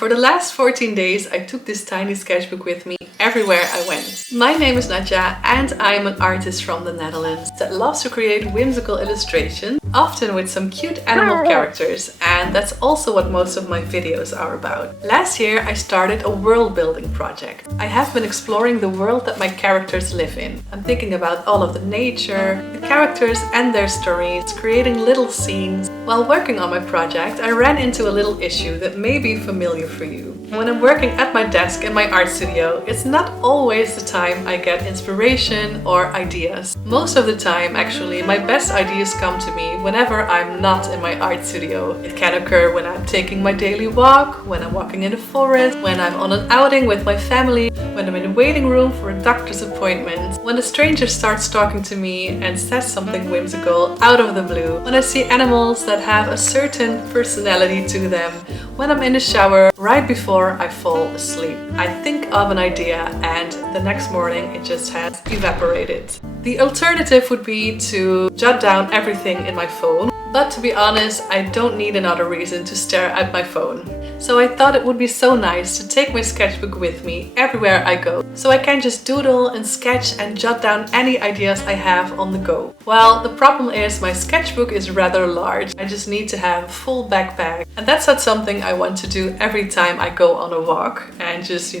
For the last 14 days, I took this tiny sketchbook with me everywhere I went. My name is Nadja and I'm an artist from the Netherlands that loves to create whimsical illustrations, often with some cute animal characters, and that's also what most of my videos are about. Last year I started a world building project. I have been exploring the world that my characters live in. I'm thinking about all of the nature, the characters and their stories, creating little scenes. While working on my project, I ran into a little issue that may be familiar for you. When I'm working at my desk in my art studio, it's not always the time I get inspiration or ideas. Most of the time, actually, my best ideas come to me whenever I'm not in my art studio. It can occur when I'm taking my daily walk, when I'm walking in the forest, when I'm on an outing with my family, when I'm in the waiting room for a doctor's appointment, when a stranger starts talking to me and says something whimsical out of the blue, when I see animals that have a certain personality to them, when I'm in the shower right before I fall asleep. I think of an idea and the next morning it just has evaporated. The alternative would be to jot down everything in my phone, but to be honest, I don't need another reason to stare at my phone. So I thought it would be so nice to take my sketchbook with me everywhere I go, so I can just doodle and sketch and jot down any ideas I have on the go. Well, the problem is my sketchbook is rather large. I just need to have a full backpack, and that's not something I want to do every time I go on a walk and just,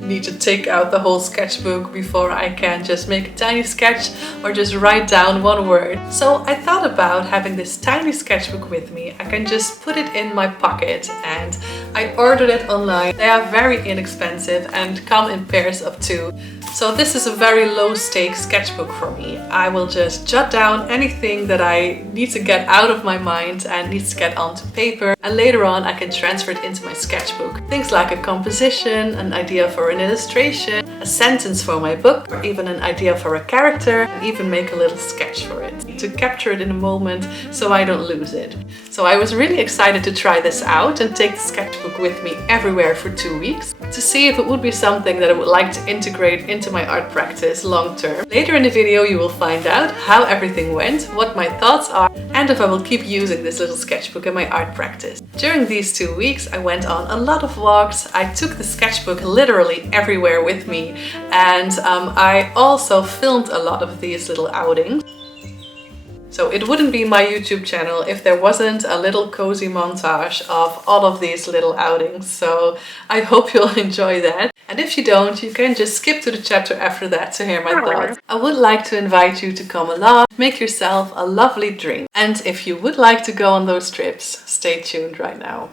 need to take out the whole sketchbook before I can just make a tiny sketch or just write down one word. So I thought about having this tiny sketchbook with me. I can just put it in my pocket, and I ordered it online. They are very inexpensive and come in pairs of 2. So this is a very low stakes sketchbook for me. I will just jot down anything that I need to get out of my mind and needs to get onto paper, and later on I can transfer it into my sketchbook. Things like a composition, an idea for an illustration, a sentence for my book, or even an idea for a character, and even make a little sketch for it to capture it in a moment so I don't lose it. So I was really excited to try this out and take the sketchbook with me everywhere for 2 weeks to see if it would be something that I would like to integrate into my art practice long term. Later in the video you will find out how everything went, what my thoughts are, and if I will keep using this little sketchbook in my art practice. During these 2 weeks I went on a lot of walks. I took the sketchbook literally everywhere with me, and I also filmed a lot of these little outings. So it wouldn't be my YouTube channel if there wasn't a little cozy montage of all of these little outings. So I hope you'll enjoy that. And if you don't, you can just skip to the chapter after that to hear my thoughts. I would like to invite you to come along, make yourself a lovely drink. And if you would like to go on those trips, stay tuned right now.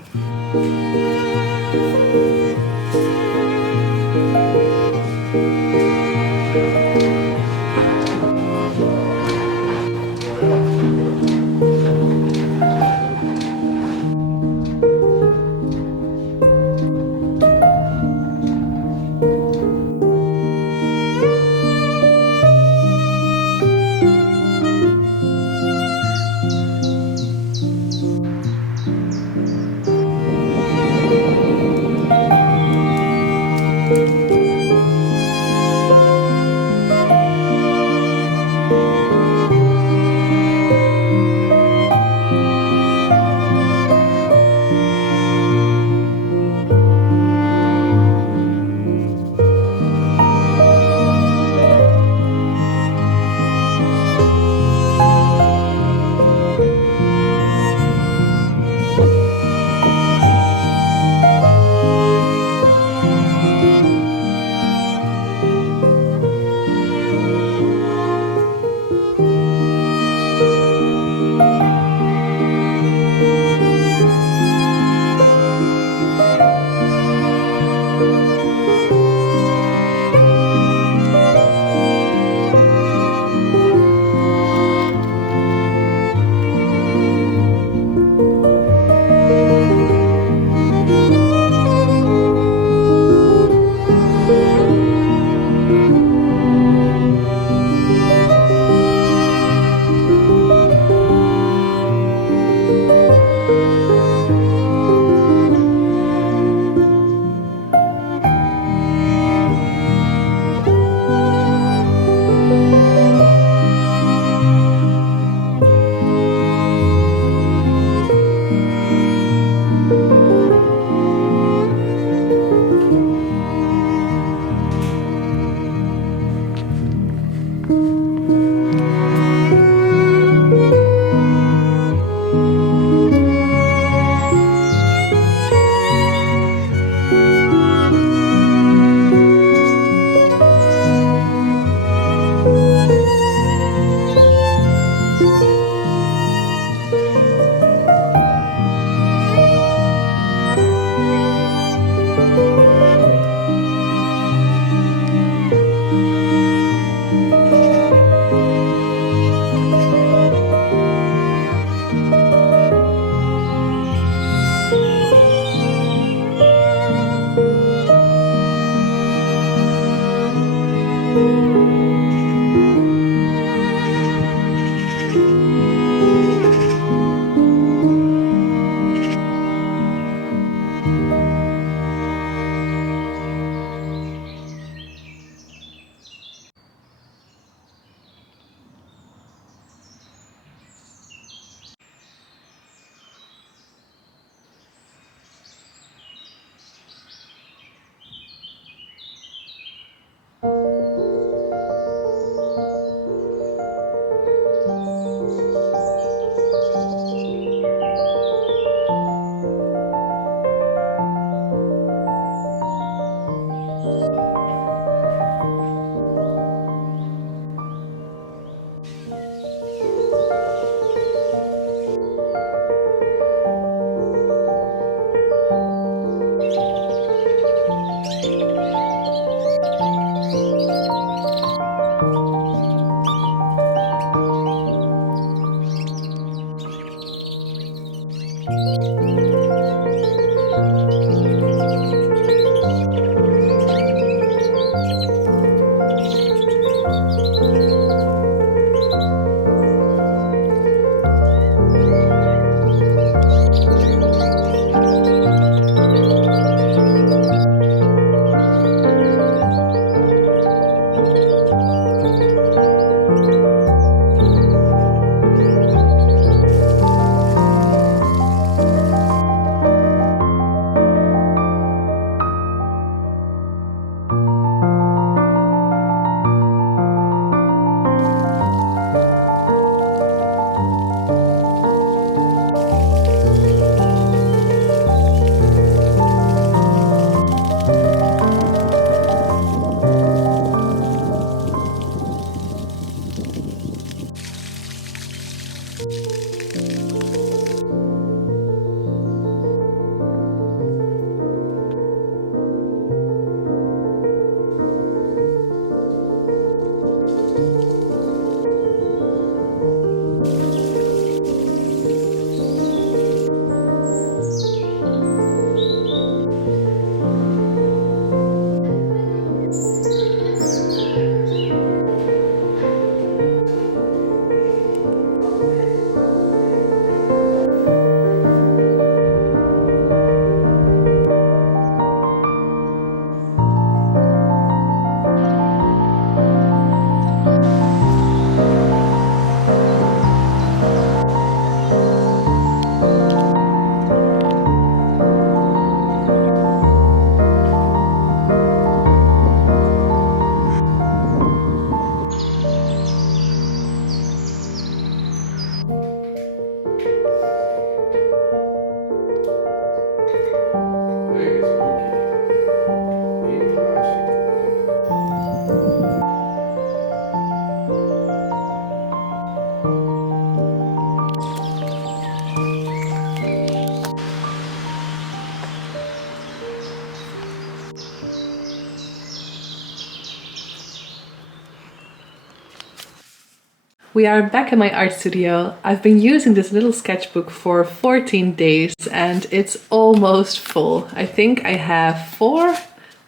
We are back in my art studio. I've been using this little sketchbook for 14 days and it's almost full. I think I have 4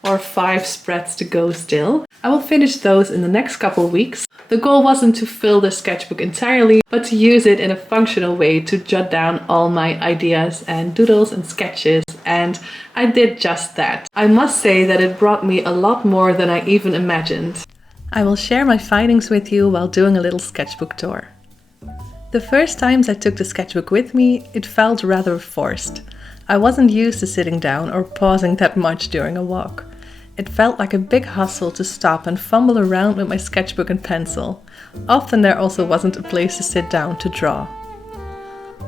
or 5 spreads to go still. I will finish those in the next couple weeks. The goal wasn't to fill the sketchbook entirely, but to use it in a functional way to jot down all my ideas and doodles and sketches, and I did just that. I must say that it brought me a lot more than I even imagined. I will share my findings with you while doing a little sketchbook tour. The first times I took the sketchbook with me, it felt rather forced. I wasn't used to sitting down or pausing that much during a walk. It felt like a big hustle to stop and fumble around with my sketchbook and pencil. Often there also wasn't a place to sit down to draw.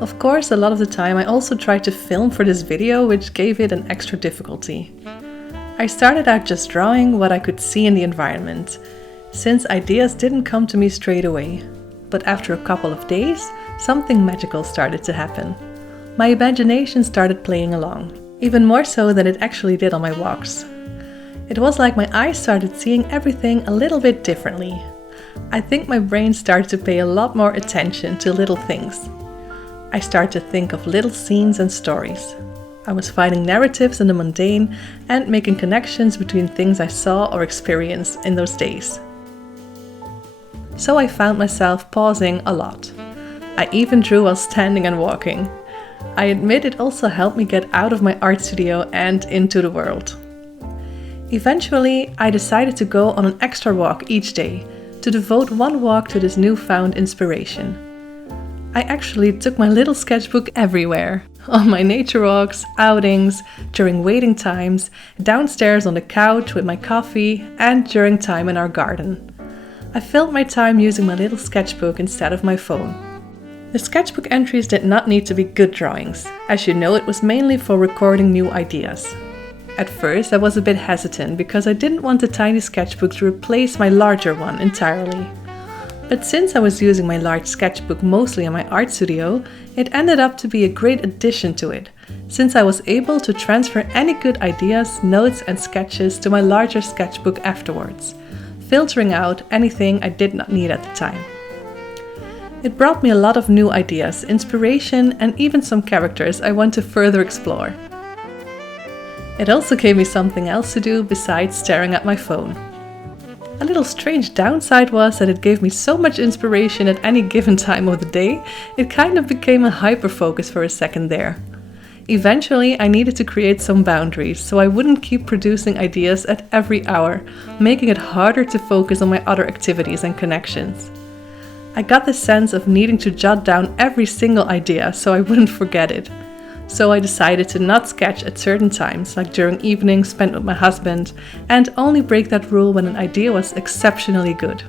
Of course, a lot of the time I also tried to film for this video, which gave it an extra difficulty. I started out just drawing what I could see in the environment, since ideas didn't come to me straight away. But after a couple of days, something magical started to happen. My imagination started playing along. even more so than it actually did on my walks. It was like my eyes started seeing everything a little bit differently. I think my brain started to pay a lot more attention to little things. I started to think of little scenes and stories. I was finding narratives in the mundane and making connections between things I saw or experienced in those days. So I found myself pausing a lot. I even drew while standing and walking. I admit it also helped me get out of my art studio and into the world. Eventually, I decided to go on an extra walk each day, to devote one walk to this newfound inspiration. I actually took my little sketchbook everywhere. On my nature walks, outings, during waiting times, downstairs on the couch with my coffee, and during time in our garden. I filled my time using my little sketchbook instead of my phone. The sketchbook entries did not need to be good drawings. As you know, it was mainly for recording new ideas. At first, I was a bit hesitant because I didn't want the tiny sketchbook to replace my larger one entirely. But since I was using my large sketchbook mostly in my art studio, it ended up to be a great addition to it, since I was able to transfer any good ideas, notes and sketches to my larger sketchbook afterwards, filtering out anything I did not need at the time. It brought me a lot of new ideas, inspiration and even some characters I want to further explore. It also gave me something else to do besides staring at my phone. A little strange downside was that it gave me so much inspiration at any given time of the day, it kind of became a hyper-focus for a second there. Eventually, I needed to create some boundaries so I wouldn't keep producing ideas at every hour, making it harder to focus on my other activities and connections. I got the sense of needing to jot down every single idea so I wouldn't forget it. So I decided to not sketch at certain times, like during evenings spent with my husband, and only break that rule when an idea was exceptionally good.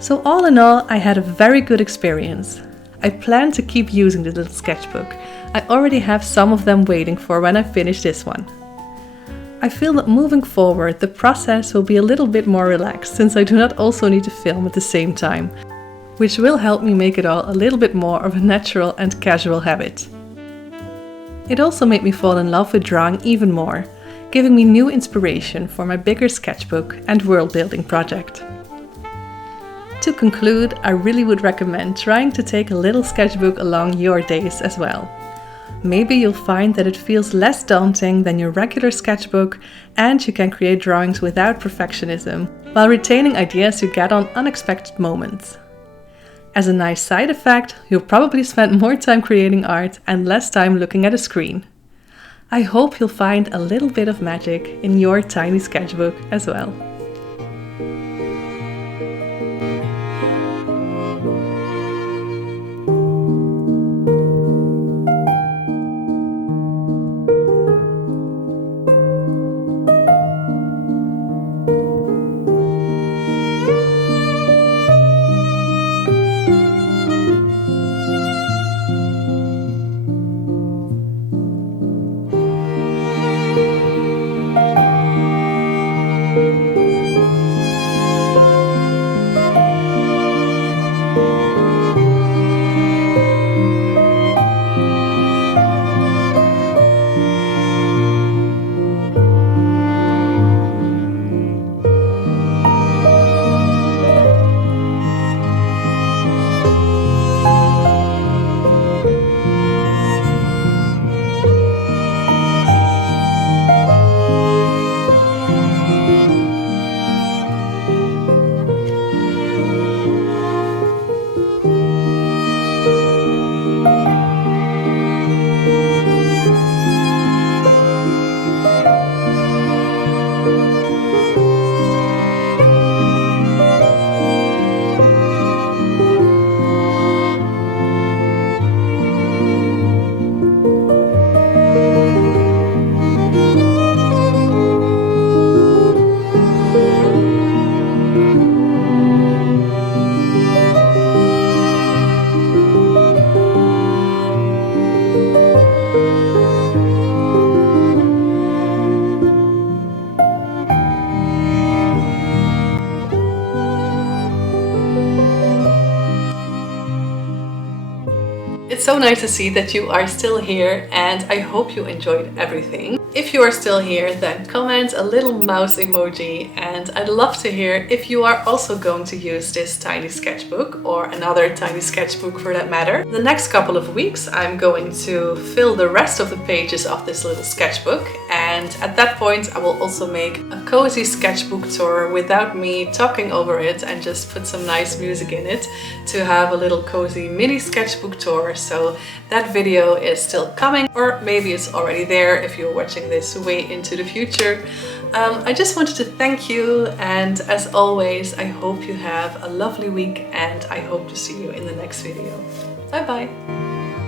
So all in all, I had a very good experience. I plan to keep using the little sketchbook. I already have some of them waiting for when I finish this one. I feel that moving forward, the process will be a little bit more relaxed, since I do not also need to film at the same time, which will help me make it all a little bit more of a natural and casual habit. It also made me fall in love with drawing even more, giving me new inspiration for my bigger sketchbook and world building project. To conclude, I really would recommend trying to take a little sketchbook along your days as well. Maybe you'll find that it feels less daunting than your regular sketchbook and you can create drawings without perfectionism, while retaining ideas you get on unexpected moments. As a nice side effect, you'll probably spend more time creating art and less time looking at a screen. I hope you'll find a little bit of magic in your tiny sketchbook as well. so nice to see that you are still here, and I hope you enjoyed everything. If you are still here, then comment a little mouse emoji, and I'd love to hear if you are also going to use this tiny sketchbook or another tiny sketchbook for that matter. The next couple of weeks I'm going to fill the rest of the pages of this little sketchbook, and at that point I will also make a cozy sketchbook tour without me talking over it and just put some nice music in it to have a little cozy mini sketchbook tour. So that video is still coming, or maybe it's already there if you're watching this way into the future. I just wanted to thank you, and as always I hope you have a lovely week, and I hope to see you in the next video. Bye bye!